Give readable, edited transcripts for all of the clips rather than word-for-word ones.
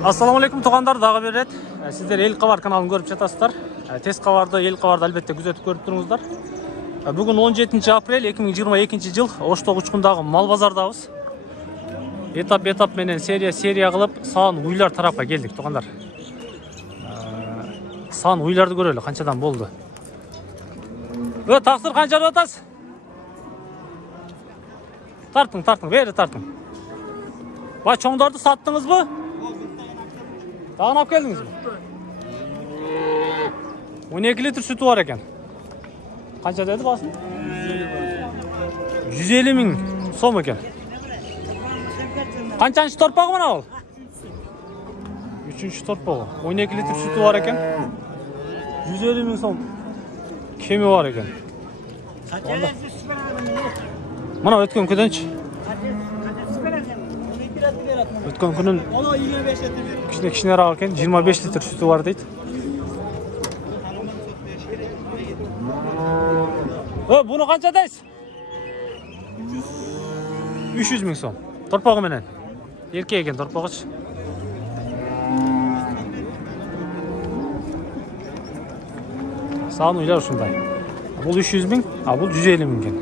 Assalamu alaikum туғандар, дағы бер рет. Сіздер Ел Қабар каналын көріп жатасыздар. Тез қабарды, Ел Қабарды әлбетте күзетіп көріп тұрыңыздар. Бүгін 17 апрель 2022 жыл Оштоқ учқундағы мал базардабыз. Этап менен серия қылып, саған уйлар тарапқа келдік туғандар. Саған уйларды көрелі, қаншадан болды. Тақсыр қанша жатасыз? Тартың, бері тартың. Бай чоңдарды саттыңыз бі? Тағын ап келдіңіз бі? 12 литр sütü var екен. Қанша деді басын? 150 мың сом екен. Қаншаншы торпағы мына ол? 3-ші торпағы. 12 литр sütü var екен. 150 мың сом кемі бар екен. Мына өткен күденші. Өткен күнін кішіне арақ екен, 25 литр sütü var дейді. Бұны қанша дейсіз? 300 мың сом. Торпағы менен. Ерке екен торпағыш. Саған ойлар ұшындай. Бұл 300 мың, бұл 150 мың екен.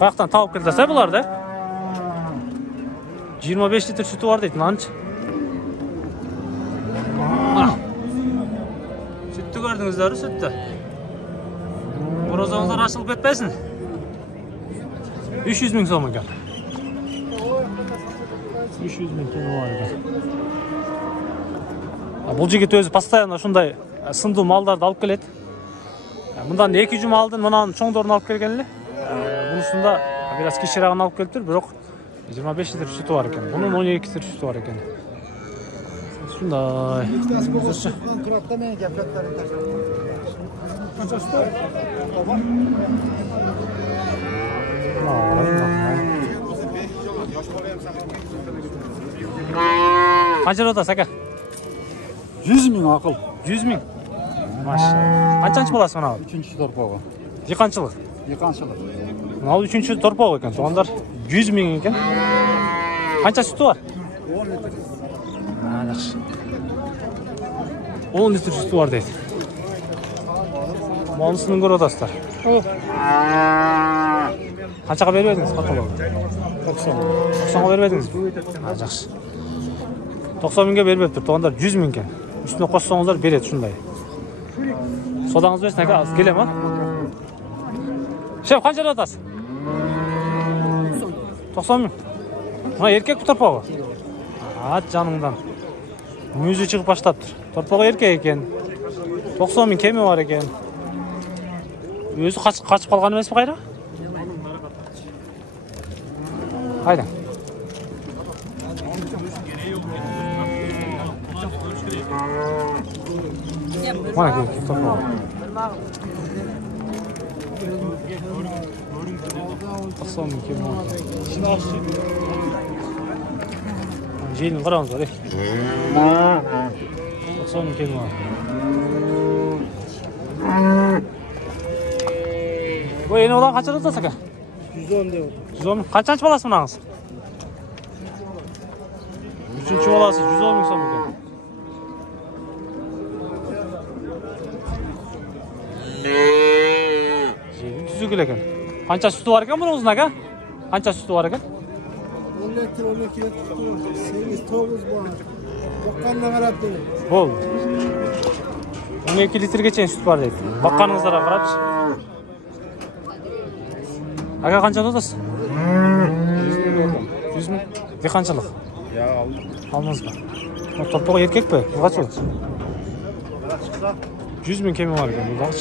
Қаяқтан тауып келдесе бұларды? 25 литр sütü var дейді, наншы. Sütті көрдіңіздер, sütті. Борозаңыздар ашылып кетпесін. 300 мың сом екен. 300 мың кемі бар екен. Бұл жігіт өзі постоянно шундай сынды малдарды алып келеді. Мұндан 2 жүм алдын, мұнан чоңдорын алып келгенлі. Бұнысында biraz кешірағын алып келіп тұр, бірақ 25 литр sütü var екен. Бұның 12 литр sütü var екен. Şunday. Қанша отасы әке? 100 мың ақыл. 100 мың? Машалла. Қаншаншы боласы мынау? 3-ші торпағы. Диқаншылық? Диқаншылық. Мынау 3-ші торпағы екен. Соғандар 100 мың екен. Қанша sütü var? 10 литр. Жақсы. 10 литр sütü var дейді. Малысының көр отасыздар. Қаншаға беріп едіңіз қаталығы? 90-ға беріп едіңіз? Жақсы. 90 мыңға беріп едіп тұр. Тоғандар 100 мың екен. Үстіне қоссаңыздар береді шындай. Содаңыз берсін әке, келе ма? Шеф, қанша жатасыз? 90 мың. Мына еркек бұ торпағы? Ат жаныңдан. Мүйізі шығып баштап тұр. Торпағы еркек екен. 90 мың кемі бар екен. Өзі қашып қалған емес пе қайра? Қайда? Мана келіп торпағы. 90 мың кемі бар. Желін қараңыз бар, 90 мың кемі бар. Ені одан қанша жатасы әке? 110 деп. 110 мың. Қаншаншы баласы мұнаңыз? 3-ші баласы 110 мың сом екен. Желін түзігіл екен. Қанша sütü var екен бұның ұзын әке? Қанша sütü var екен? 10 литр, 12 литр, 8-9 бар. Баққанына қарап дейді. Болды. 12 литрге чейін süt бар дейді. Баққаныңыздарға қарапшы. Әке қанша отасыз? 100 мың. Диқаншылық? Алдыңыз ба? Торпағы еркек пе? Бұға чөз? 100 мың кемі бар екен. Бұдағыш.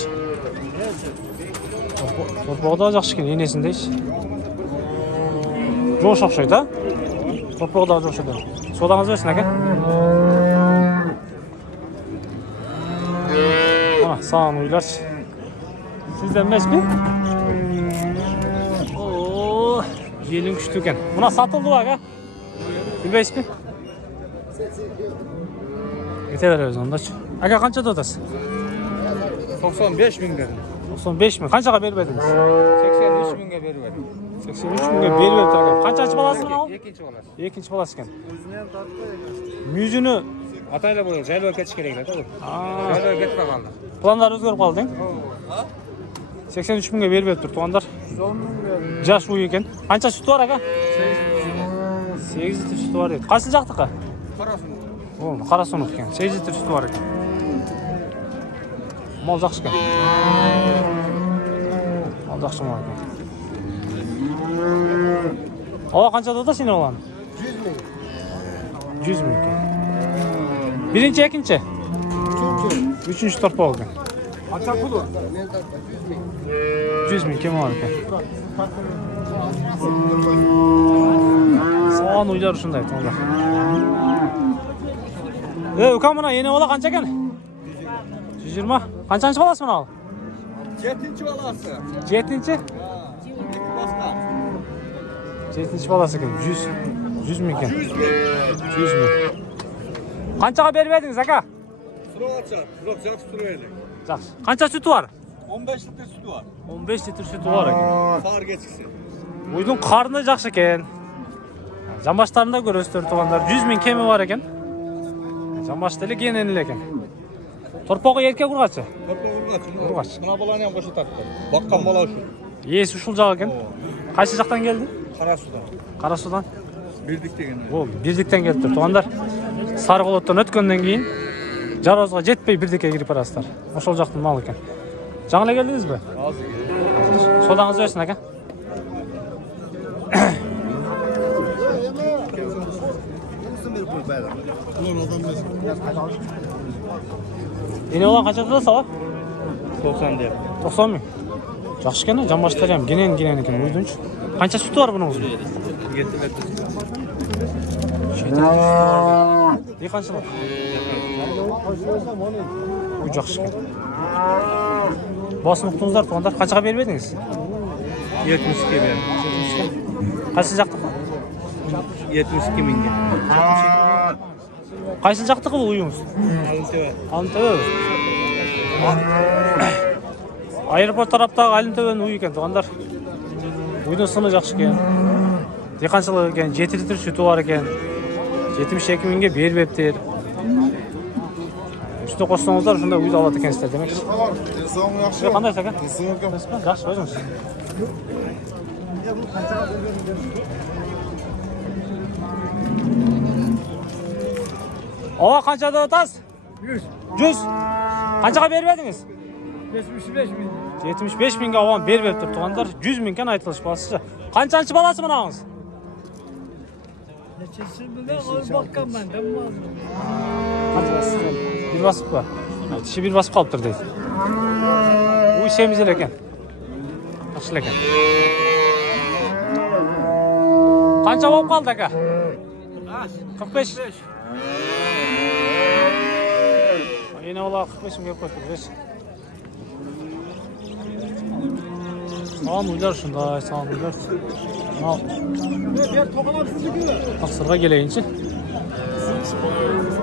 Торпағы да жақшы екен, енесіндейші. Жош оқшайды, а? Торпағы да жош екен. Содаңыз берсін, әке? Ана, саған ойларшы. Сізден мәз бе? Желін күшті екен. Мұна сатылды ба, әке? Білбейсіз бе? Кетелер өзі ондачы. Әке қанша отасыз? 95 мың берді. 95 мың. Қаншаға беріп едіңіз? 83 mingga berib berdim. 83 mingga berib beribdi aka. Qanchasi balasi buni? Ikkinchi bolasi. Ikkinchi balasi ekan. Myuzini Ataylar bo'ldi, jaylab ketish kerak edi. Jaylab ketib qoldi. planlar o'zgarib qoldi. 83 mingga berib beribdi tuğanlar. Jash uy ekan. Qancha suti bor aka? 8 litr suti bor edi. Qaysi jaqdiqa? Qarasın. Bo'ldi, Qarasunuq ekan. 8 litr suti bor ekan. Mol yaxshi ekan. Mol yaxshi mol ekan. Ava qancha dota seni olan? 100 ming ekan. Birinchi, ikkinchi? Üçüncü torpaq ekan. Qancha pul bor? 100 ming kim var ekan. Soğan uylar shunday to'g'ri. Ukam buna yeni bola qancha ekan? 120. Qanchanchi bolasi buni? 7-chi bolasi. 7-chi? Boshqa. 7-chi bolasi ekan. 100 ming ekan. 100 ming. Qanchaga berib berdingiz aka? Suroqcha turaylik. Yaxshi. Qancha suti var? 15 litr sütü var. 15 litr suti var ekan. Far geçiksi. Uydun qarni yaxshi ekan. Jambaşlarında göre östür tuğanlar 100 ming kemi var ekan. Jambaşteli genenli ekan. Torpoqi erkek urgachi. Torpoq urgaç. Urgaç. Buna bolani ham qo'shib tatdi. Baqqan bola shu. Yesi uşul jaq ekan. Qaysi jaqdan keldi? Qarasudan. Qarasudan. Birdik degan. Bo'ldi, Birdikdan keldi tuğanlar. Sarıqolotdan o'tgandan keyin Jarozga jetpey Birdikka kirib barasizlar. Oşol jaqdan mal ekan. Жаңылай келдіңізбі? Hazır. Содаңыз өсін ака. Ені olan қанша тұрды сала? 90 деп. 90 мың. Жақсы екен, жамбаштар ем, генен екен, өйдіңші. Қанша сүті бар бұның өзің? 7 litr. Не қанша бар? Ой, жақсы екен. Басын ұқтыңыздар, туғандар, қаншаға беріп едіңіз? 72 berdim. Қайсы жақтық? 72 mingga. Қайсы жақтық бұл ұйыңыз? Алымтөбе. Аэропорт тараптағы Алымтөбенің ұйы екен, туғандар. Ұйдың сыны жақсы екен. Диқаншылық екен, 7 литр сүті бар екен. 72 мыңға беріп ептер. Üstüne koştuğunuzda şunda uydu aladı kendisiler demek. Qanday saka? Yaxşı özünüz. Ava qanchada otasiz? 100. 100. Qanchaga berib edingiz? 75 ming. 75 mingga avam berib berib turib tuğanlar. 100 mingga aytilish bolasizcha. Qanchanchi balasi bunaqangiz? Nechisi bilan olib boqqanman, dammozni. Qanchasi? Bir basıp var. Dişi bir basıp kalıptır deydi. Bu işemiz eleken. Yaxşı eleken. Qancha bo'lib qoldi aka? 45. Yine ola 45 ming kelib qo'yibdi. Sağ uylar shunday, sağ uylar. Taqsirga keleyinchi.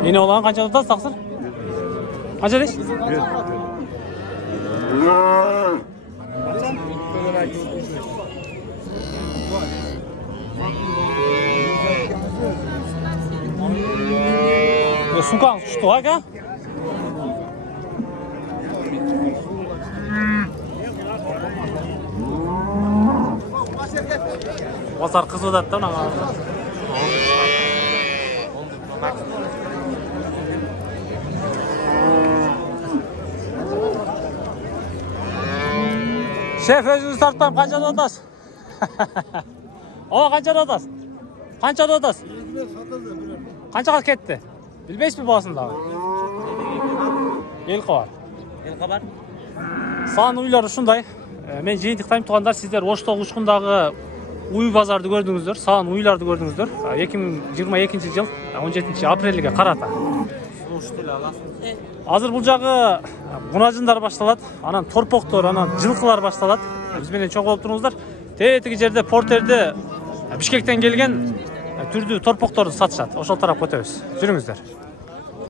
Yine olan qancha tutasiz taqsir? Qancha deysiz? 100. Sumkangiz tushdi aka? Bozor qiziqdi unaqa. Şef özünüzü tartmayın, qanchada otasiz? Ava qanchada otasiz? Qanchada otasiz? Qanchaga ketdi? Bilmaysizmi bosindaga? Yilqi bor. Yilqi bor. San uylari shunday. Men jeyintiqtayım tuğanlar, sizler Oştoq uçqundağı uy bazardı gördünüzdür. Sağın uylardı gördünüzdür. 2022 yıl 17 aprelge qarata. Hazır бұл жағы мұнажындар башталады, анан торпоқтор, анан жылқылар башталады. Біз менен чоң болып тұрыңыздар. Тетігі жерде портерде Бишкектен келген түрді торпоқторды сатышады. Ошол тарап өтөбүз. Жүрүңүздөр.